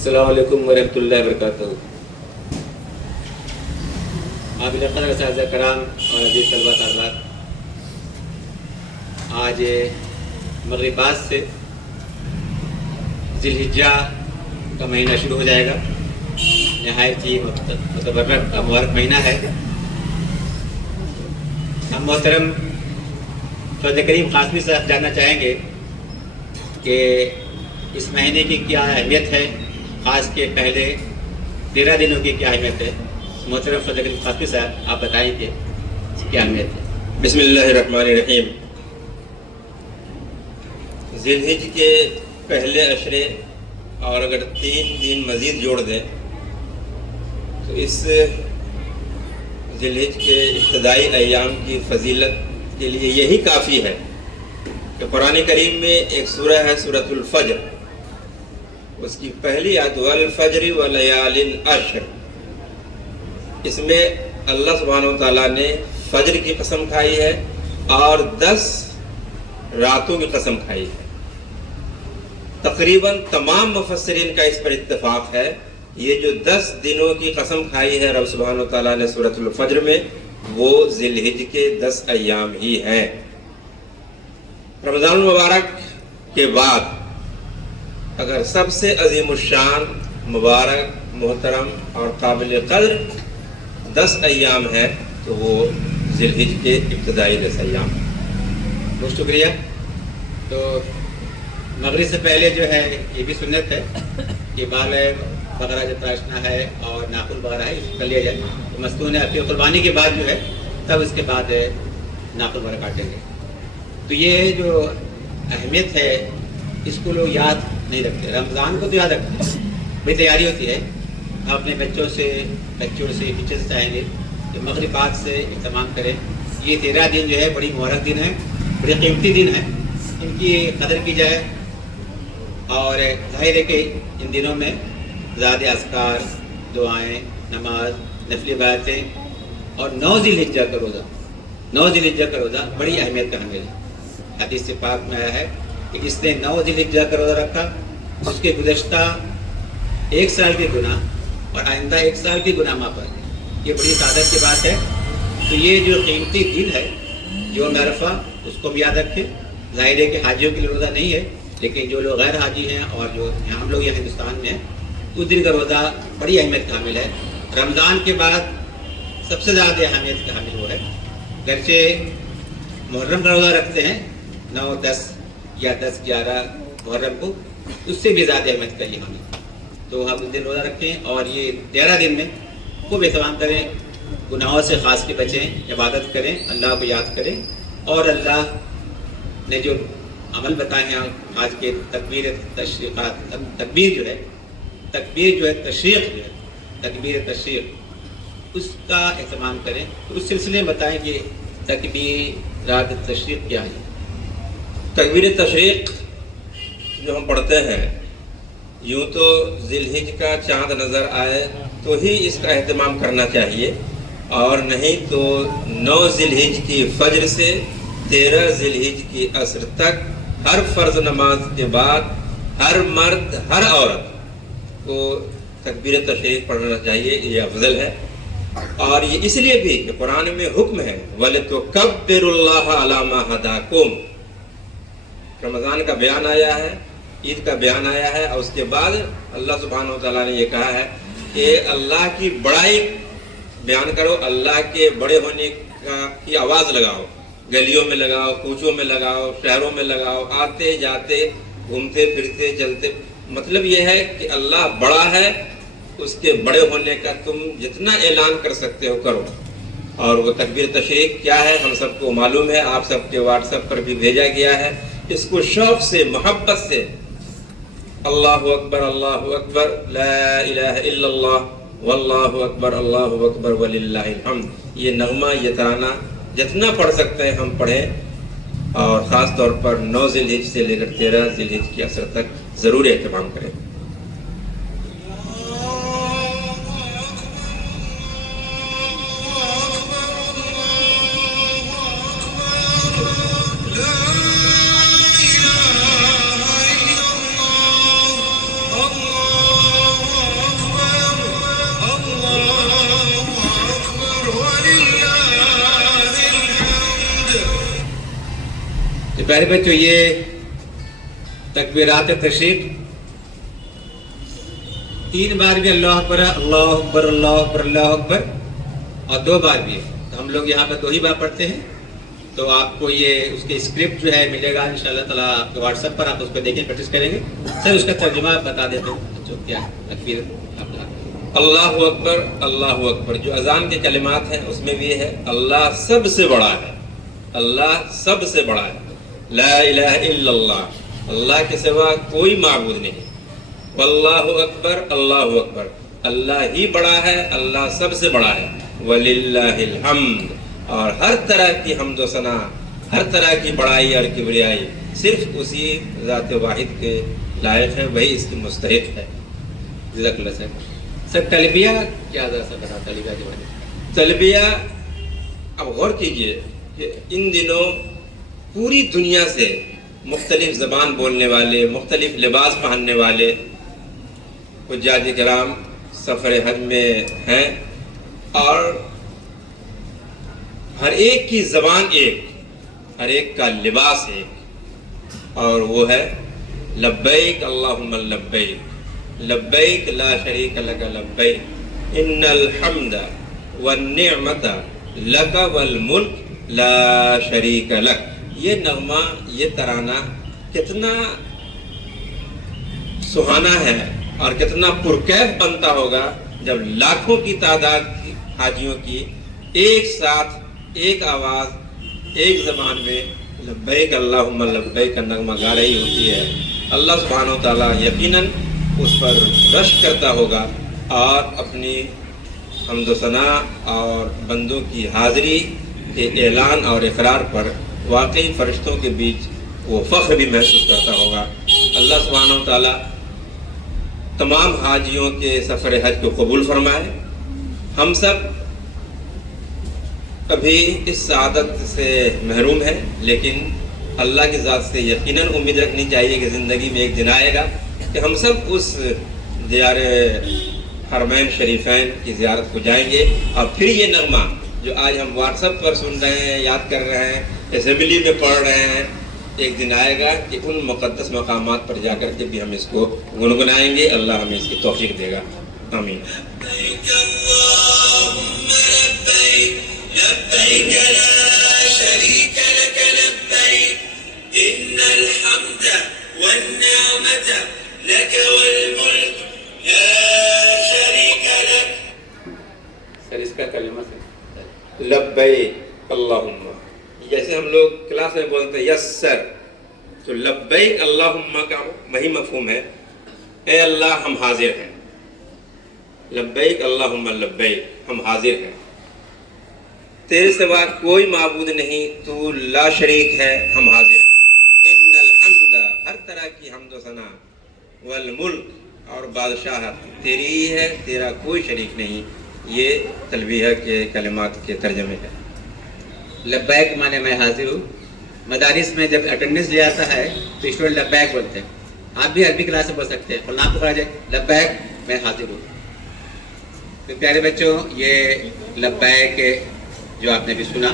السلام علیکم ورحمۃ اللہ وبرکاتہ۔ قابل قدر اساتذہ کرام اور عزیز طلبہ طالبات، آج مغرب بعد سے ذی الحجہ کا مہینہ شروع ہو جائے گا۔ نہایت ہی متبرک کا مبارک مہینہ ہے۔ ہم محترم فضل کریم قاسمی صاحب جاننا چاہیں گے کہ اس مہینے کی کیا اہمیت ہے، خاص کے پہلے 13 دنوں کی کیا اہمیت ہے۔ محترم فضل کریم قاسمی صاحب آپ بتائیں کہ کیا اہمیت ہے۔ بسم اللہ الرحمن الرحیم۔ ذی الحجہ کے پہلے عشرے اور اگر 3 دن مزید جوڑ دیں تو اس ذی الحجہ کے ابتدائی ایام کی فضیلت کے لیے یہی کافی ہے کہ قرآن کریم میں ایک سورہ ہے سورۃ الفجر، اس کی پہلی آیت والفجر ولیال عشر، اس میں اللہ سبحانہ و تعالیٰ نے فجر کی قسم کھائی ہے اور 10 راتوں کی قسم کھائی ہے۔ تقریباً تمام مفسرین کا اس پر اتفاق ہے، یہ جو 10 دنوں کی قسم کھائی ہے رب سبحانہ و تعالیٰ نے سورۃ الفجر میں، وہ ذی الحجہ کے 10 ایام ہی ہیں۔ رمضان المبارک کے بعد اگر سب سے عظیم الشان، مبارک، محترم اور قابل قدر 10 ایام ہے تو وہ ذی الحجہ کے ابتدائی 10 ایام ہیں۔ بہت شکریہ۔ تو مغرب سے پہلے جو ہے یہ بھی سنت ہے کہ بال بقرہ جو تراشنا ہے اور ناخن وغیرہ ہے اس کر لیا جائے۔ مستون ہے اپنی قربانی کے بعد جو ہے تب اس کے بعد ناخن وغیرہ کاٹیں گے۔ تو یہ جو اہمیت ہے اس کو لوگ یاد نہیں رکھتے۔ رمضان کو تو یاد رکھتے ہیں، بڑی تیاری ہوتی ہے۔ اپنے بچوں سے ٹیچر سے چاہیں گے کہ مغرب بعد سے اہتمام کریں۔ یہ 13 دن جو ہے بڑی مبارک دن ہے، بڑی قیمتی دن ہے، ان کی قدر کی جائے۔ اور ظاہر ہے کہ ان دنوں میں زیادہ اذکار، دعائیں، نماز، نفلی عبادتیں اور 9 ذی الحجہ کا روزہ بڑی اہمیت کا حامل ہے۔ حدیث سے پاک میں آیا ہے کہ جس نے 9 ذی الحجہ کا روزہ رکھا اس کے گزشتہ 1 سال کے گناہ اور آئندہ 1 سال کی گناہ معاف ہے۔ یہ بڑی سعادت کی بات ہے۔ تو یہ جو قیمتی دن ہے یوم عرفہ، اس کو بھی یاد رکھیں۔ ظاہر ہے کہ حاجیوں کے لیے روزہ نہیں ہے، لیکن جو لوگ غیر حاجی ہیں اور جو ہم لوگ یہاں ہندوستان میں ہیں، اس دن کا روزہ بڑی اہمیت کا حامل ہے۔ رمضان کے بعد سب سے زیادہ اہمیت کا حامل وہ ہے۔ گرچہ محرم کا روزہ رکھتے ہیں 9، 10 یا 10، 11 محرم کو، اس سے بھی زیادہ اہمیت کا یہ حامل۔ تو ہم اس دن روزہ رکھیں اور یہ 13 دن میں خوب اہتمام کریں، گناہوں سے خاص کے بچیں، عبادت کریں، اللہ کو یاد کریں، اور اللہ نے جو عمل بتائے ہیں آج کے تکبیر تشریق اس کا اہتمام کریں۔ تو اس سلسلے میں بتائیں کہ تکبیرات تشریق کیا ہے۔ تکبیر تشریق جو ہم پڑھتے ہیں، یوں تو ذی الحجہ کا چاند نظر آئے تو ہی اس کا اہتمام کرنا چاہیے، اور نہیں تو 9 ذی الحجہ کی فجر سے 13 ذی الحجہ کی عصر تک ہر فرض نماز کے بعد ہر مرد، ہر عورت کو تکبیر تشریق پڑھنا چاہیے، یہ افضل ہے۔ اور یہ اس لیے بھی کہ قرآن میں حکم ہے وَلِتُكَبِّرُوا اللَّهَ عَلَى مَا هَدَاكُمْ۔ رمضان کا بیان آیا ہے، عید کا بیان آیا ہے، اور اس کے بعد اللہ سبحانہ وتعالیٰ نے یہ کہا ہے کہ اللہ کی بڑائی بیان کرو، اللہ کے بڑے ہونے کی آواز لگاؤ، گلیوں میں لگاؤ، کوچوں میں لگاؤ، شہروں میں لگاؤ، آتے جاتے، گھومتے پھرتے چلتے۔ مطلب یہ ہے کہ اللہ بڑا ہے، اس کے بڑے ہونے کا تم جتنا اعلان کر سکتے ہو کرو۔ اور وہ تکبیر تشریق کیا ہے ہم سب کو معلوم ہے، آپ سب کے واٹس ایپ پر بھی بھیجا گیا ہے۔ اس کو شوق سے، محبت سے اللہ اکبر، اللہ اکبر، لا الہ الا اللہ، واللہ اکبر، اللہ اکبر وللہ الحمد، یہ نغمہ، یہ ترانہ جتنا پڑھ سکتے ہیں ہم پڑھیں، اور خاص طور پر 9 ذی الحجہ سے لے کر 13 ذی الحجہ کی عصر تک ضرور اہتمام کریں۔ प्यारे बच्चों, ये तकबीरात तशरीक 3 बार भी अल्लाह अकबर अल्लाह अकबर अल्लाह अकबर अल्लाह अकबर, और 2 बार भी है। तो हम लोग यहाँ पर 2 ही बार पढ़ते हैं। तो आपको ये उसके स्क्रिप्ट जो है मिलेगा इंशाल्लाह ताला आपके व्हाट्सएप पर, आप उस पर देखें, प्रैक्टिस करेंगे। सर उसका तर्जुमा बता देते हैं जो क्या है तकबीर अपना। अल्लाहु अकबर अल्लाहु अकबर, जो अजान के कलिमात हैं उसमें भी है अल्लाह सबसे बड़ा है, अल्लाह सबसे बड़ा है। ला इलाहा इल्लल्लाह, अल्लाह के सिवा कोई माबूद नहीं। वल्लाहु अकबर अल्लाहु अकबर, अल्लाह ही बड़ा है, अल्लाह सबसे बड़ा है। वलिल्लाहिल हम्द, और हर तरह की हम्द व सना, हर तरह की बड़ाई और किबरियाई सिर्फ उसी ज़ात वाहिद के लायक है, वही इसकी मुस्तहिक है। जज़ाकल्लाह सर। सर तलबिया क्या ज़रा सा बता, तलबिया के बारे में। तलबिया, अब गौर कीजिए कि इन दिनों पूरी दुनिया से मुख्तलिफ ज़बान बोलने वाले, मुख्तलिफ लिबास पहनने वाले हुज्जाज किराम सफ़र हज में हैं, और हर एक की ज़बान एक, हर एक का लिबास एक, और वो है लब्बैक अल्लाहुम्मा लब्बैक, लब्बैक ला शरीक लक लब्बैक, इन्नल हम्दा वन निअमता लक वल मुल्क ला शरीक लक। ये नगमा, ये तराना कितना सुहाना है और कितना पुरकैफ बनता होगा जब लाखों की तादाद की हाजियों की एक साथ, एक आवाज़, एक ज़बान में लब्बैक अल्लाहुम्मा लब्बैक का नगमा गा रही होती है। अल्लाह सुब्हानहु व तआला यकीनन उस पर रश्क करता होगा और अपनी हम्द व सना और बंदों की हाज़िरी के ऐलान और इकरार पर वाकई फ़रिश्तों के बीच वो फ़ख्र भी महसूस करता होगा। अल्लाह सुब्हानहु व तआला तमाम हाजियों के सफ़र हज को कबूल फरमाए। हम सब अभी इस सआदत से महरूम हैं, लेकिन अल्लाह की ज़ात से यकीनन उम्मीद रखनी चाहिए कि ज़िंदगी में एक दिन आएगा कि हम सब उस ज़ियार हरमैन शरीफैन की ज़ियारत को जाएंगे, और फिर ये नगमा जो आज हम व्हाट्सएप पर सुन रहे हैं, याद कर रहे हैं, असेंबली में पढ़ रहे हैं, एक दिन आएगा कि उन मुक़द्दस मकामात पर जाकर के भी हम इसको गुनगुनाएंगे। अल्लाह हमें इसकी तौफीक देगा, आमीन। لبيك لا شريك لك لبيك إن الحمد والنعمة لك والملك لا شريك لك। सर इसका कलमा से लब्बैक अल्लाहुम्मा, जैसे हम लोग क्लास में बोलते हैं यस सर, तो लब्बैक अल्लाहुम्मा का वही मफहूम है, ए अल्लाह हम हाजिर हैं। लब्बैक अल्लाहुम्मा लब्बैक, हम हाजिर हैं, तेरे सिवा कोई माबूद नहीं, तू ला शरीक है, हम हाजिर हैं। इन्नल हम्दा, हर तरह की हम्द व सना, वल मुल्क, और बादशाहत तेरी ही है, तेरा कोई शरीक नहीं। ये तलबिया के कलिमात के तर्जमे है। लब्बैक माने मैं हाजिर हूँ। मदारिस में जब अटेंडेंस ले आता है तो स्टूडेंट लब्बैक बोलते हैं। आप भी अरबी क्लास में बोल सकते हैं, फलां पकड़ा जाए लब्बैक मैं हाजिर हूँ। तो प्यारे बच्चों, ये लब्बैक जो आपने भी सुना,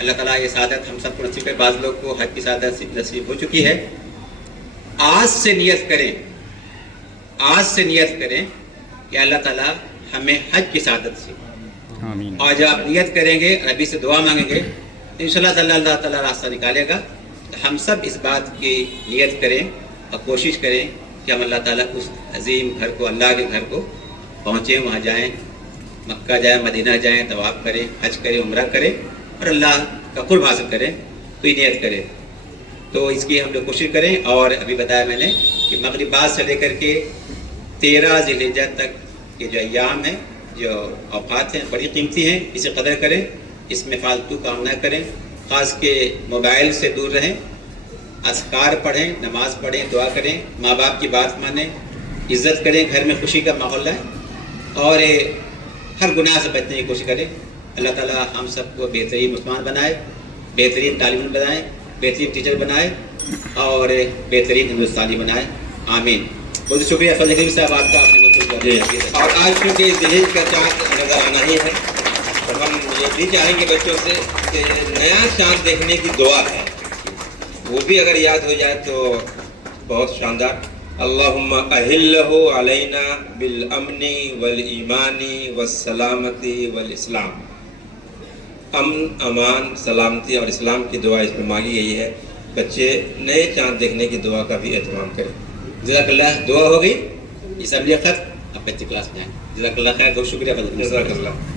अल्लाह ताला ये सादत हम सबको नसीब है। बाज़ लोग को हज की सादत नसीब हो चुकी है। आज से नियत करें, आज से नियत करें कि अल्लाह ताला हमें हज की सादत से, और जब आप नियत करेंगे, अभी से दुआ मांगेंगे, इंशाअल्लाह ताला अल्लाह ताला रास्ता निकालेगा। तो हम सब इस बात की नियत करें और कोशिश करें कि हम अल्लाह ताला उस अजीम घर को, अल्लाह के घर को पहुँचें, वहाँ जाएँ, मक्का जाएँ, मदीना जाएँ, तवाफ़ करें, हज करें, उम्रा करें और अल्लाह का कुर्ब हासिल करें। तो ये नियत करें, तो इसकी हम लोग कोशिश करें। और अभी बताया मैंने कि मगरिब बाद से लेकर के 13 ज़िलहिज्जा तक के जो अय्याम हैं, जो औक़ात हैं, बड़ी कीमती हैं, इसे कदर करें, इसमें फालतू काम ना करें, ख़ास के मोबाइल से दूर रहें, अस्कार पढ़ें, नमाज़ पढ़ें, दुआ करें, माँ बाप की बात मानें, इज़्ज़त करें, घर में खुशी का माहौल लाएँ और हर गुनाह से बचने की कोशिश करें। अल्लाह ताला हम सबको बेहतरीन मुसलमान बनाए, बेहतरीन तालीम बनाए, बेहतरीन टीचर बनाए और बेहतरीन हिंदुस्तानी बनाए, आमीन। बहुत शुक्रिया फजल साहब आपका, आपने बहुत। और आज क्योंकि ज़िलहिज का चाँद नज़र आना ही है, तो हम ये भी चाहेंगे बच्चों से कि नया चाँद देखने की दुआ है, وہ بھی اگر یاد ہو جائے تو بہت شاندار. اللہم اہلہ علینا بالامن والایمان والسلامتی والاسلام. امن، امان، سلامتی اور اسلام کی دعا اس میں مانگی گئی ہے. بچے نئے چاند دیکھنے کی دعا کا بھی اہتمام کریں. جزاک اللہ. دعا ہو گئی، اسمبلی خط آپ بچے کلاس میں آئیں. جزاک اللہ خیر، بہت شکریہ. جزاک اللہ.